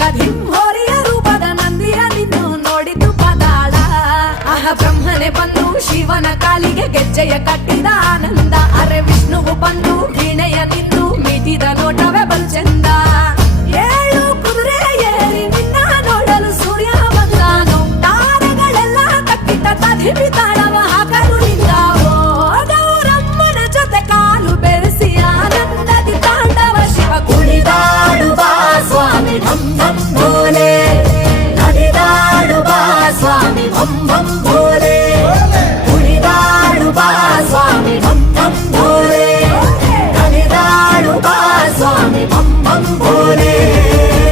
ಕಧಿಂಹೋರಿಯ ರೂಪದ ನಂದಿಯ ನಿನ್ನು ನೋಡಿತು ಪದಾಳ ಬ್ರಹ್ಮನೆ ಬಂದು ಶಿವನ ಕಾಲಿಗೆ ಗೆಜ್ಜೆಯ ಕಟ್ಟಿದ ಆನಂದ ಅರೆ ವಿಷ್ಣುವು ಬಂದು ವೀಣೆಯ ನಿಂದು ಮಿಟಿದ ನೋಟವೇ